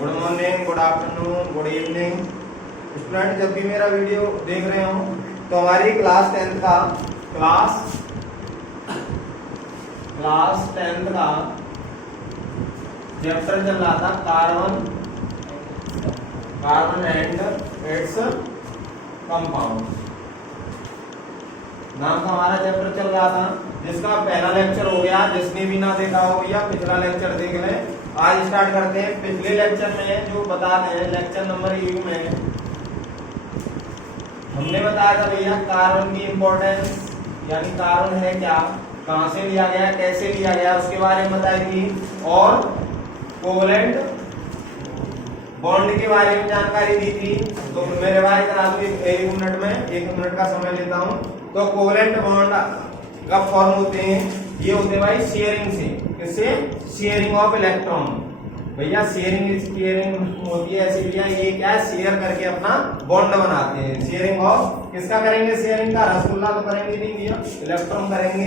Good morning, good afternoon, good evening student. जब भी मेरा वीडियो देख रहे हो तो हमारी क्लास 10th का चैप्टर चल रहा था कार्बन एंड इट्स कंपाउंड नाम का हमारा चैप्टर चल रहा था, जिसका पहला लेक्चर हो गया। जिसने भी ना देखा हो भैया पिछला लेक्चर देख लें। आज स्टार्ट करते हैं। पिछले लेक्चर में जो बताते हैं लेक्चर नंबर 1 में हमने बताया था भैया कार्बन की इंपॉर्टेंस, यानी कार्बन है क्या, कहां से लिया गया, कैसे लिया गया, उसके बारे में बताई थी। और कोवलेंट बॉन्ड के बारे में जानकारी दी थी। तो मेरे भाई करा दो एक मिनट का समय लेता हूं। तो कोवलेंट बॉन्ड कब फॉर्म होते हैं? ये होते हैं भाई शेयरिंग से। किससे? Sharing of electron. भैया शेयरिंग होती है ऐसी भैया, ये क्या है, शेयर करके अपना बॉन्ड बनाते हैं। शेयरिंग ऑफ किसका करेंगे? शेयरिंग का। रसगुल्ला तो करेंगे नहीं भैया, इलेक्ट्रॉन करेंगे।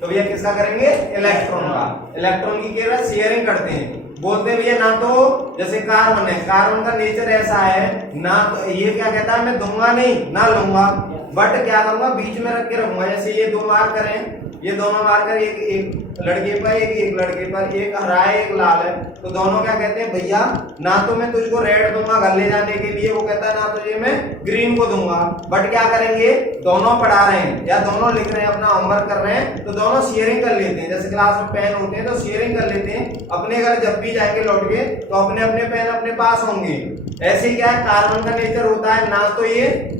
तो भैया किसका करेंगे? इलेक्ट्रॉन का। इलेक्ट्रॉन की केवल शेयरिंग करते हैं। बोलते हैं भैया ना तो जैसे कार्बन है, कार्बन का नेचर ऐसा है ना, तो ये क्या कहता है मैं दूंगा नहीं ना लूंगा, बट क्या करूंगा बीच में रख के रखूंगा। जैसे ये दो मार्कर हैं, ये दोनों मार्कर एक लड़के पर एक लड़के पर, एक हरा है एक लाल है, तो दोनों क्या कहते हैं भैया ना तो मैं तुझको रेड दूंगा घर ले जाने के लिए, वो कहता है ना तुझे मैं ग्रीन को दूंगा। बट क्या करेंगे, दोनों पढ़ा रहे हैं या दोनों लिख रहे हैं, अपना होमवर्क कर रहे हैं, तो दोनों शेयरिंग कर लेते हैं। जैसे क्लास में पेन होते हैं तो शेयरिंग कर लेते हैं। अपने घर जब भी जाएंगे लौट के तो अपने अपने पेन अपने पास होंगे। ऐसे क्या है कार्बन का नेचर होता है, ना तो ये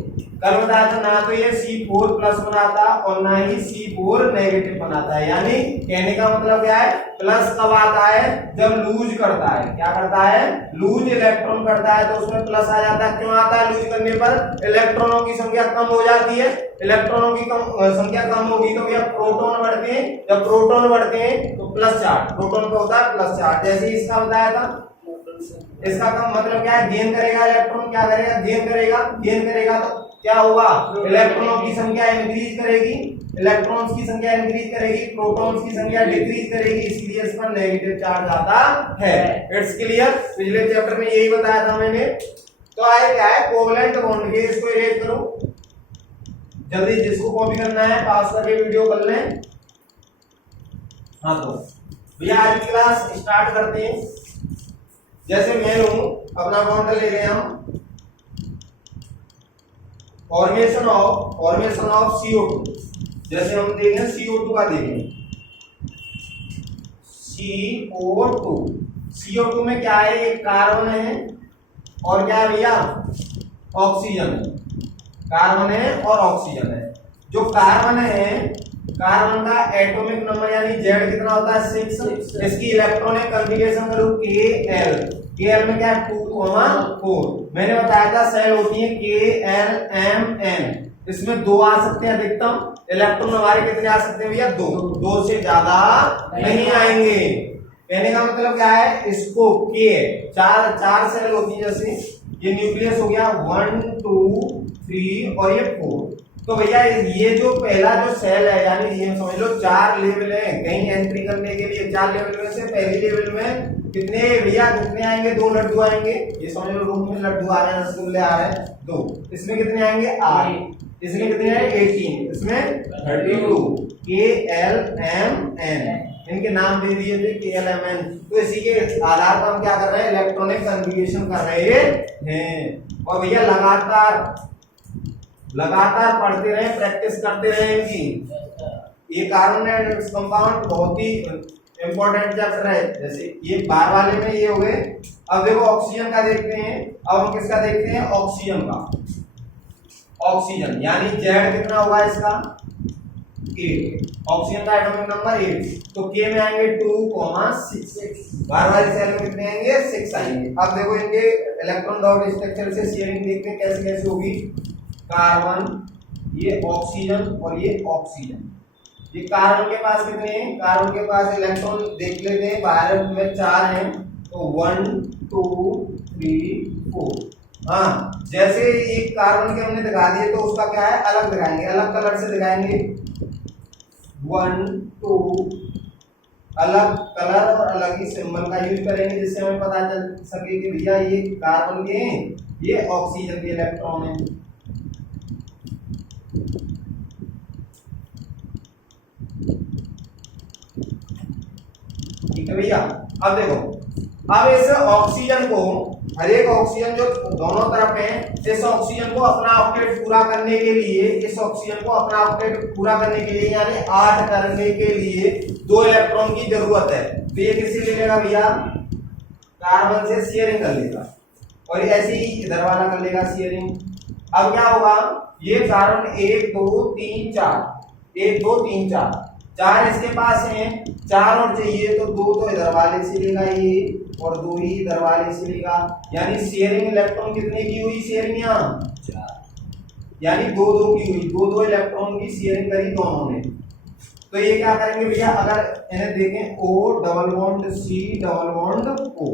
कल बताया था, ना तो ये C4 प्लस बनाता और ना ही C4 नेगेटिव बनाता है। यानी कहने का मतलब क्या है, प्लस कब आता है? जब लूज करता है। क्या करता है? लूज इलेक्ट्रॉन करता है तो उसमें प्लस आ जाता है। क्यों आता है? लूज करने पर इलेक्ट्रॉनों की संख्या कम हो जाती है। इलेक्ट्रॉनों की संख्या कम होगी तो भैया प्रोटॉन बढ़ते हैं। जब प्रोटॉन बढ़ते हैं तो प्लस चार्ज, प्रोटॉन का होता है प्लस चार्ज। जैसे इसका बताया था, इसका का मतलब क्या है, गेन करेगा इलेक्ट्रॉन। क्या करेगा? गेन करेगा तो क्या होगा, इलेक्ट्रॉनों की संख्या इंक्रीज करेगी, इलेक्ट्रॉन्स की संख्या इंक्रीज करेगी, प्रोटॉन्स की संख्या डिक्रीज करेगी, इसलिए इस पर नेगेटिव चार्ज आता है। It's clear. पिछले चैप्टर में यही बताया था मैंने। तो आए क्या है, कोवलेंट बॉन्ड के, इसको इरेज करो जल्दी, जिसको कॉपी करना है पास करके वीडियो कर लें। हाँ तो भैया आज की क्लास स्टार्ट करते हैं। जैसे मैं लूं अपना बॉन्ड ले रहे हम, फॉर्मेशन ऑफ CO2। जैसे हम देखें CO2 का देखें, CO2 में क्या है, एक कार्बन है और क्या है भैया, ऑक्सीजन है। कार्बन है और ऑक्सीजन है। जो कार्बन है, कार्बन का एटॉमिक नंबर यानी Z कितना होता है? 6। इसकी इलेक्ट्रॉनिक कॉन्फ़िगरेशन करूं KL में क्या है 2,4। मैंने बताया था सेल होती है KLMN। इसमें 2 आ सकते हैं अधिकतम। इलेक्ट्रॉन हमारे कितने आ सकते हैं भैया? 2 से ज्यादा नहीं आएंगे। कहने का मतलब क्या है, इसको K चार सेल होती है। जैसे ये न्यूक्लियस हो गया 1 2 3 और ये 4। तो भैया ये जो पहला जो सेल है, यानी ये समझ लो 4 लेवल है कहीं एंट्री करने के लिए। 4 लेवल में से पहली लेवल में कितने भैया कितने आएंगे? 2 लड्डू आएंगे। ये समझ लो रूम में लड्डू आ रहे हैं, रसगुल्ले आ रहे हैं 2। इसमें कितने आएंगे? 8। इसमें कितने आएंगे? 18। इसमें 32। KLMN इनके नाम दे दिए थे KLMN। तो इसी के आधार पर हम क्या कर रहे हैं, इलेक्ट्रॉनिक कन्फिगरेशन कर रहे हैं। और भैया लगातार पढ़ते रहे, प्रैक्टिस करते रहे इनकी। ये कार्बन एंड इट्स कंपाउंड बहुत ही इंपॉर्टेंट चैप्टर है। जैसे ये बार वाले में ये हो गए। अब देखो ऑक्सीजन का देखते हैं। अब हम किसका देखते हैं? ऑक्सीजन का। ऑक्सीजन यानी Z कितना होगा इसका? 8। ऑक्सीजन का एटॉमिक नंबर 8। तो K में आएंगे 2,6। बार वाले सेल में कितने आएंगे? 6 आएंगे। अब देखो इनके इलेक्ट्रॉन डॉट स्ट्रक्चर से शेयरिंग देखते हैं कैसे कैसे होगी। कार्बन, ये ऑक्सीजन और ये ऑक्सीजन। ये कार्बन के पास कितने हैं? कार्बन के पास इलेक्ट्रॉन देख लेते हैं, बाहर में 4 हैं। तो 1 2 3 4। हाँ, जैसे एक कार्बन के हमने दिखा दिए तो उसका क्या है, अलग दिखाएंगे, अलग कलर से दिखाएंगे। 1 2 अलग कलर और अलग ही सिंबल का यूज करेंगे, जिससे हमें पता चल सके कि भैया ये कार्बन के हैं, ये ऑक्सीजन के इलेक्ट्रॉन है। ठीक है भैया। अब देखो, अब इस ऑक्सीजन को, हर एक ऑक्सीजन जो दोनों तरफ है, इस ऑक्सीजन को अपना ऑक्टेट पूरा करने के लिए, इस ऑक्सीजन को अपना ऑक्टेट पूरा करने के लिए यानी 8 करने के लिए 2 इलेक्ट्रॉन की जरूरत है। तो ये किससे ले लेगा भैया, कार्बन से शेयरिंग कर लेगा, और ऐसे ही इधर वाला कर लेगा शेयरिंग। अब क्या होगा, ये कार्बन 1 2 3 4, 1 2 3 4, 4 इसके पास है, 4 और चाहिए, तो 2 तो इधर वाले से लेगा ये, और 2 ही इधर वाले से लेगा, यानी शेयरिंग इलेक्ट्रॉन कितने की हुई, शेयरिंग यहाँ 4, यानी 2 2 की हुई, 2 2 इलेक्ट्रॉन की शेयरिंग करी दोनों ने। तो ये क्या करेंगे भैया, अगर इन्हें देखें O double bond C double bond O,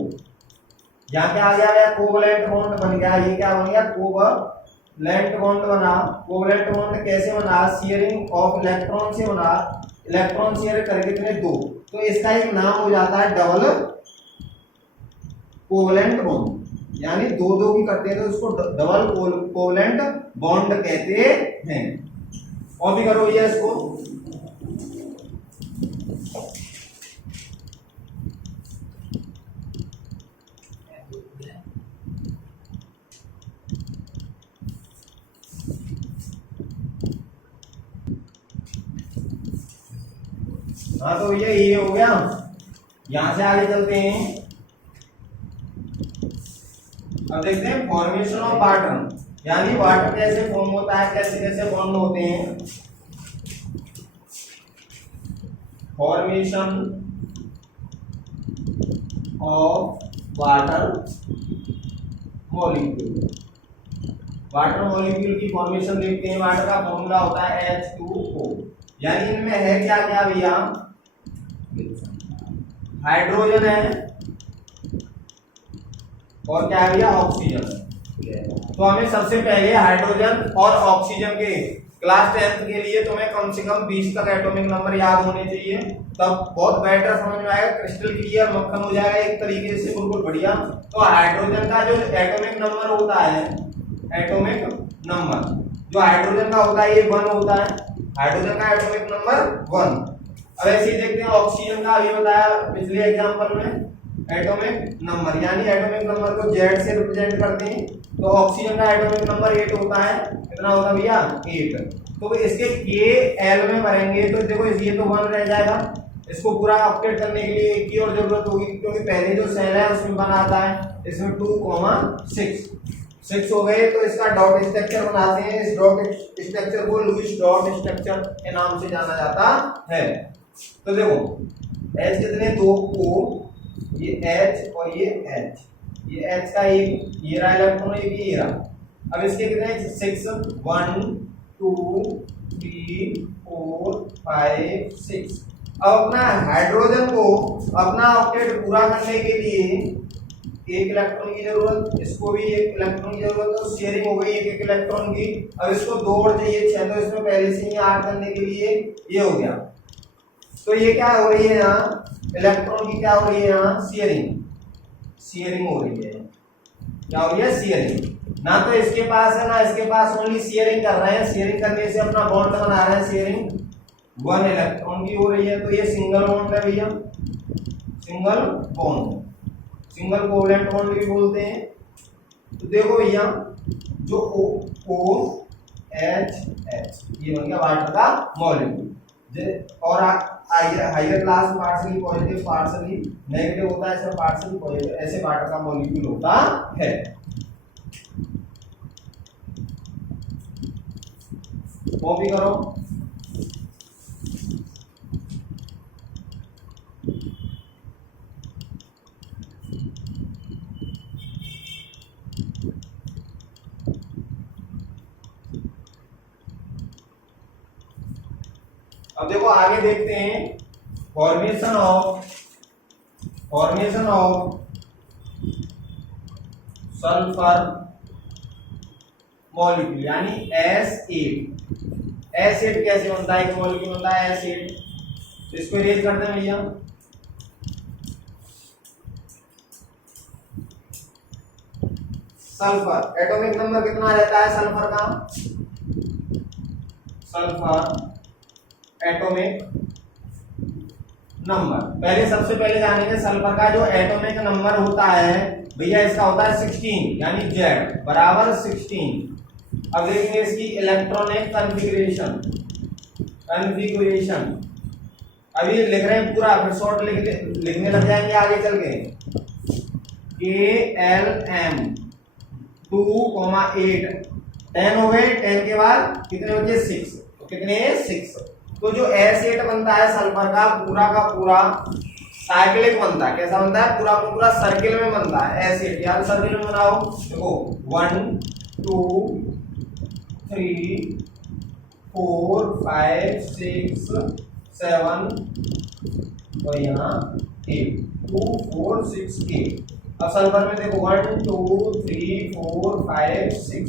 यहाँ क्या आ गया, कोवलेंट बॉन्ड बन गया। ये क्या बन गया, कोवलेंट बॉन्ड बना। कोवलेंट बॉन्ड कैसे बना, शेयरिंग ऑफ इलेक्ट्रॉन से बना, इलेक्ट्रॉन शेयर करके कितने 2, तो इसका एक नाम हो जाता है डबल कोवलेंट बॉन्ड, यानी 2 2 की करते हैं तो उसको डबल कोवलेंट बॉन्ड कहते हैं। और भी करो भैया इसको, हाँ तो भैया ये हो गया। यहां से आगे चलते हैं, अब देखते हैं फॉर्मेशन ऑफ वाटर, यानी वाटर कैसे फॉर्म होता है, कैसे कैसे बॉन्ड होते हैं। Formation of water molecule, water molecule की फॉर्मेशन देखते हैं। वाटर का फॉर्मूला होता है H2O, यानी इनमें है क्या क्या भैया, हाइड्रोजन है और क्या है भैया, ऑक्सीजन। तो हमें सबसे पहले हाइड्रोजन और ऑक्सीजन के क्लास 10th के लिए तुम्हें कम से कम 20 तक एटॉमिक नंबर याद होने चाहिए, तब बहुत बेटर समझ में आएगा, क्रिस्टल क्लियर मक्खन हो जाएगा एक तरीके से, बिल्कुल बढ़िया। तो हाइड्रोजन का जो एटॉमिक नंबर होता है, एटॉमिक नंबर जो हाइड्रोजन का होता है ये 1 होता है, हाइड्रोजन का एटॉमिक नंबर 1। अब ऐसे ही देखते हैं ऑक्सीजन का, अभी बताया पिछले एग्जांपल में, एटॉमिक नंबर, यानी एटॉमिक नंबर को Z से रिप्रेजेंट करते हैं। तो ऑक्सीजन का एटॉमिक नंबर 8 होता है, कितना होता है भैया, 8। तो इसके KL में भरेंगे तो देखो ये तो 1 रह जाएगा, इसको पूरा ऑक्टेट करने के लिए एक की और जरूरत होगी, क्योंकि पहले जो सेल है उसमें बनाता है, इसमें 2, 6 हो गए। तो इसका डॉट स्ट्रक्चर बनाते हैं, इस डॉट स्ट्रक्चर को लुईस डॉट स्ट्रक्चर के नाम से जाना जाता है। तो देखो H कितने, 2 O, ये H और ये H, ये H का एक ये रहा इलेक्ट्रॉन, ये रहा। अब इसके कितने 6, 1 2 3 4 5 6। अब अपना हाइड्रोजन को अपना ऑक्टेट पूरा करने के लिए 1 इलेक्ट्रॉन की जरूरत, इसको भी 1 इलेक्ट्रॉन की जरूरत, तो शेयरिंग हो गई 1 इलेक्ट्रॉन की। अब इसको 2 और चाहिए 6, तो इसमें पहले से ही 8 करने के लिए ये हो गया। तो ये क्या हो रही है यहाँ, इलेक्ट्रॉन की क्या हो रही है यहाँ, शेयरिंग हो रही है। क्या हो रही है, शेयरिंग। ना तो इसके पास है ना इसके पास, ओनली शेयरिंग कर रहे हैं। शेयरिंग करने से अपना बॉन्ड बना रहे हैं, शेयरिंग 1 इलेक्ट्रॉन की हो रही है। तो ये सिंगल बॉन्ड है भैया, single bond, single covalent bond भी बोलते हैं। तो देखो भैया जो OH ये बन गया वाटर का मॉलिक्यूल। और higher class partially positive partially negative होता है, ऐसे पार्शियली पॉजिटिव, ऐसे वाटर का मॉलिक्यूल होता है। कॉपी करो। अब देखो आगे देखते हैं फॉर्मेशन ऑफ सल्फर मॉलिक्यूल, यानी S8 कैसे बनता है, एक मॉलिक्यूल बनता है S8। तो इसको इरेज करते हैं भैया, सल्फर, एटॉमिक नंबर कितना रहता है सल्फर का? सल्फर एटॉमिक नंबर, पहले सबसे पहले जानेंगे सल्फर का जो एटॉमिक नंबर होता है भैया, इसका होता है 16, यानी Z बराबर 16। अब देखेंगे इसकी इलेक्ट्रॉनिक कन्फिगरेशन अभी लिख रहे हैं पूरा, फिर शॉर्ट लिखने लग जाएंगे आगे चल के। KLM 2,8 10 हो गए, 10 के बाद कितने बचे 6, तो कितने 6। तो जो S8 बनता है सल्फर का पूरा साइक्लिक बनता है, कैसा बनता है? पूरा का पूरा सर्किल में बनता है S8, यार सर्किल में बनाओ, देखो 1 2 3 4 5 6 7 और यहाँ 8 2 4 6 8। अब सल्फर में देखो 1 2 3 4 5 6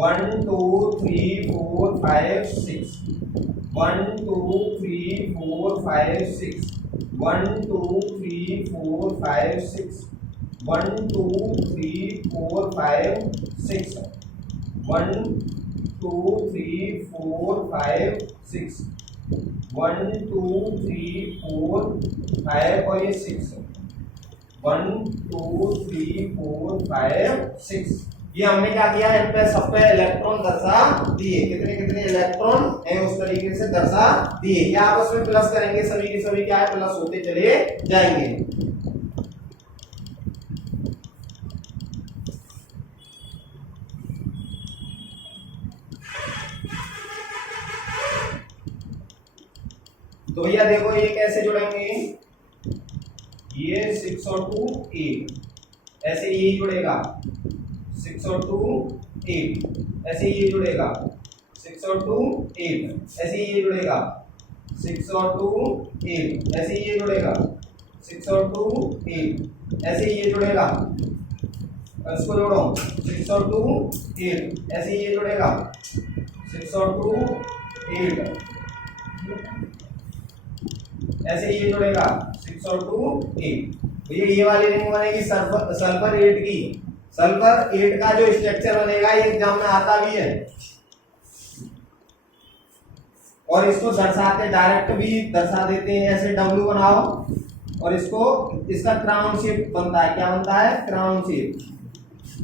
1 2 3 4 5 6 1 2 3 4 5 6 1 2 3 4 5 6 1 2 3 4 5 6 1 2 3 4 5 6 1 2 3 4 5 और ये 6 1 2 3 4 5 6। ये हमने क्या किया है, इन पे सब पे इलेक्ट्रॉन दर्शा दिए, कितने कितने इलेक्ट्रॉन है उस तरीके से दर्शा दिए। ये आपस में प्लस करेंगे, सभी के सभी क्या है प्लस होते चले जाएंगे। तो भैया देखो ये कैसे जुड़ेंगे, ये 6 और 2 8, ऐसे ये जुड़ेगा 6 और 2 8, ऐसे ये जुड़ेगा 6 और 2 8, ऐसे ये जुड़ेगा 6 और 2 8, ऐसे ये जुड़ेगा 6 और 2 8, ऐसे ये जुड़ेगा, इसको जोड़ो 6 और 2 8, ऐसे ये जुड़ेगा 6 और 2 8, ऐसे ये जुड़ेगा 6 और 2 8। तो ये वाली रिंग बनेगी सल्फर 8 की। सल्फर 8 का जो स्ट्रक्चर बनेगा ये एग्जाम में आता भी है, और इसको दर्शाते डायरेक्ट भी दर्शा देते हैं, ऐसे W बनाओ और इसको इसका क्राउन शेप बनता है, क्या बनता है क्राउन शेप।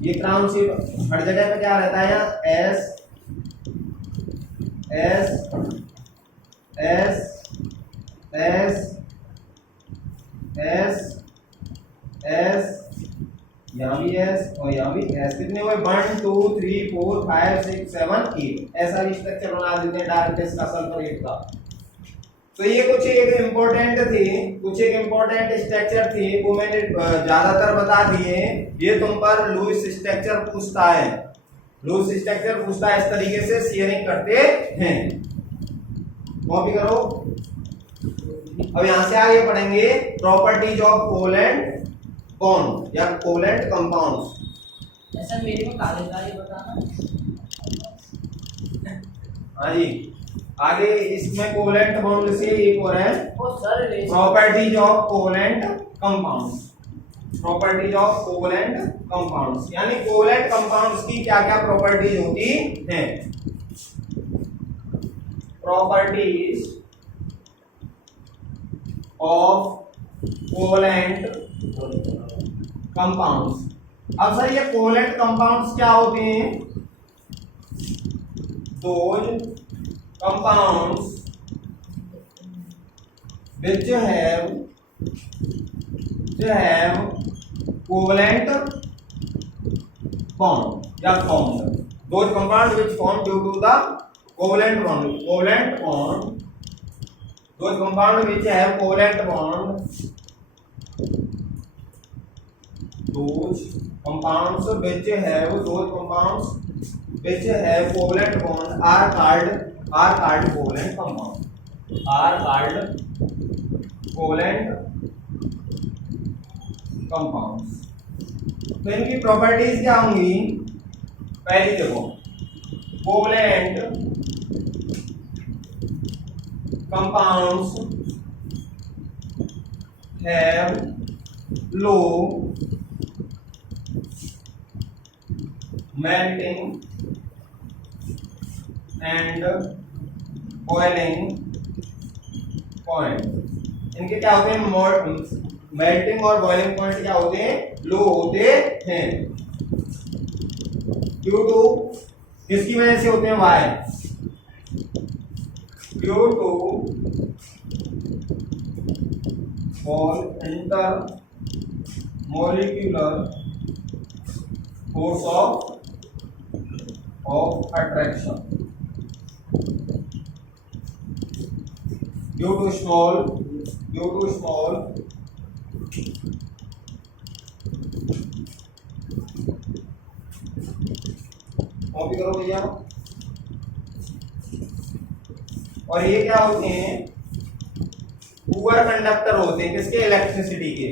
ये क्राउन शेप हर जगह पे क्या रहता है, S S S S S S, यहाँ भी S और यहाँ भी S, कितने हुए 1 2 3 4 5 6 7 8, ऐसा भी स्ट्रक्चर बना देते हैं डायरेक्ट इसका सल्फर 8 का। तो ये कुछ एक इम्पोर्टेंट थी, कुछ एक इम्पोर्टेंट स्ट्रक्चर थी, वो मैंने ज्यादातर बता दिए। ये तुम पर लुईस स्ट्रक्चर पूछता है, लुईस स्ट्रक्चर पूछता है, इस तरीके से शेयरिंग करते हैं, कॉपी करो। अब यहां से आगे पढ़ेंगे प्रॉपर्टीज ऑफ कोवैलेंट बॉन्ड या कोवैलेंट कंपाउंड्स। ऐसा मेरे को कागज बताना। हाँ जी, आगे इसमें कोवैलेंट बॉन्ड से एक और है properties of covalent compounds. Properties of covalent compounds यानी कोवैलेंट कंपाउंड्स की क्या क्या प्रॉपर्टीज होती हैं। Properties of covalent compounds. अब सर ये कोवैलेंट कंपाउंड्स क्या होते हैं, those compounds which have covalent bond या formed, those compounds which form due to the covalent bond, those compounds which have covalent bond, those compounds which have covalent bond are called covalent compounds, are called covalent compounds। तो इनकी properties क्या होंगी, पहली देखो covalent compounds have low melting and boiling point. इनके क्या होते हैं, मेल्टिंग और बॉइलिंग पॉइंट क्या होते हैं, लो होते हैं। ड्यू टू किसकी वजह से होते हैं, why, due to inter molecular force of attraction, due to small copy करो भैया। और ये क्या होते हैं, पुअर कंडक्टर होते हैं किसके, इलेक्ट्रिसिटी के।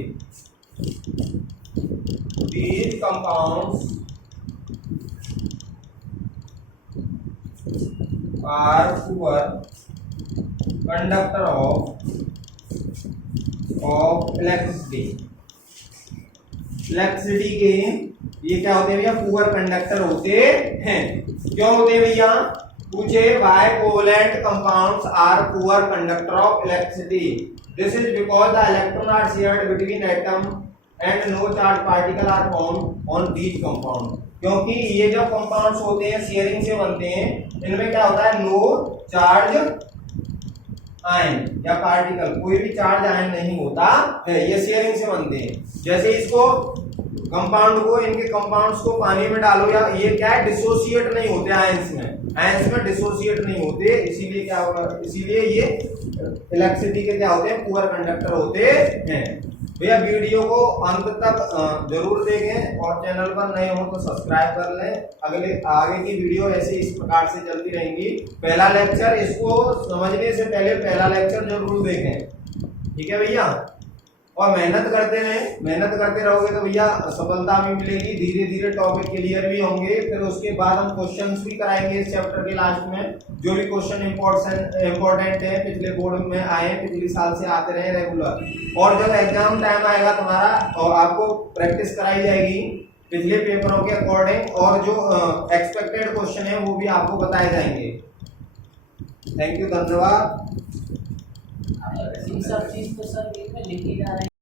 these compounds are poor conductor of electricity। Electricity के ये क्या होते हैं भैया, पुअर कंडक्टर होते हैं। क्यों होते हैं भैया, पूछे why covalent compounds are poor conductor of electricity। this is because the electron are shared between atom and no charge particle are formed on these compound। क्योंकि ये जो कंपाउंड्स होते हैं शेयरिंग से बनते हैं, इनमें क्या होता है, नो चार्ज आयन या पार्टिकल, कोई भी चार्ज आयन नहीं होता है, ये शेयरिंग से बनते हैं। जैसे इसको कंपाउंड को, इनके कंपाउंड्स को पानी में डालो या ये क्या है, डिसोसिएट नहीं होते आयंस में डिसोसिएट नहीं होते, इसीलिए क्या होगा, इसीलिए ये इलेक्ट्रिसिटी के क्या होते हैं, पुअर कंडक्टर होते हैं। भैया वीडियो को अंत तक जरूर देखें और चैनल पर नए हो तो सब्सक्राइब कर लें। आगे की वीडियो ऐसे इस प्रकार से चलती रहेंगी। पहला लेक्चर, इसको समझने से पहले पहला लेक्चर जरूर देखें, ठीक है भैया। और मेहनत करते रहें, मेहनत करते रहोगे तो भैया सफलता भी मिलेगी, धीरे धीरे टॉपिक क्लियर भी होंगे। फिर उसके बाद हम क्वेश्चंस भी कराएंगे इस चैप्टर के लास्ट में, जो भी क्वेश्चन इंपॉर्टेंट है, पिछले बोर्ड में आए, पिछले साल से आते रहे रेगुलर। और जब एग्जाम टाइम आएगा तुम्हारा और आपको प्रैक्टिस कराई जाएगी पिछले पेपरों के अकॉर्डिंग, और जो एक्सपेक्टेड क्वेश्चन है वो भी आपको बताए जाएंगे। थैंक यू, धन्यवाद। सब चीज तो सर लिखी जा रही है।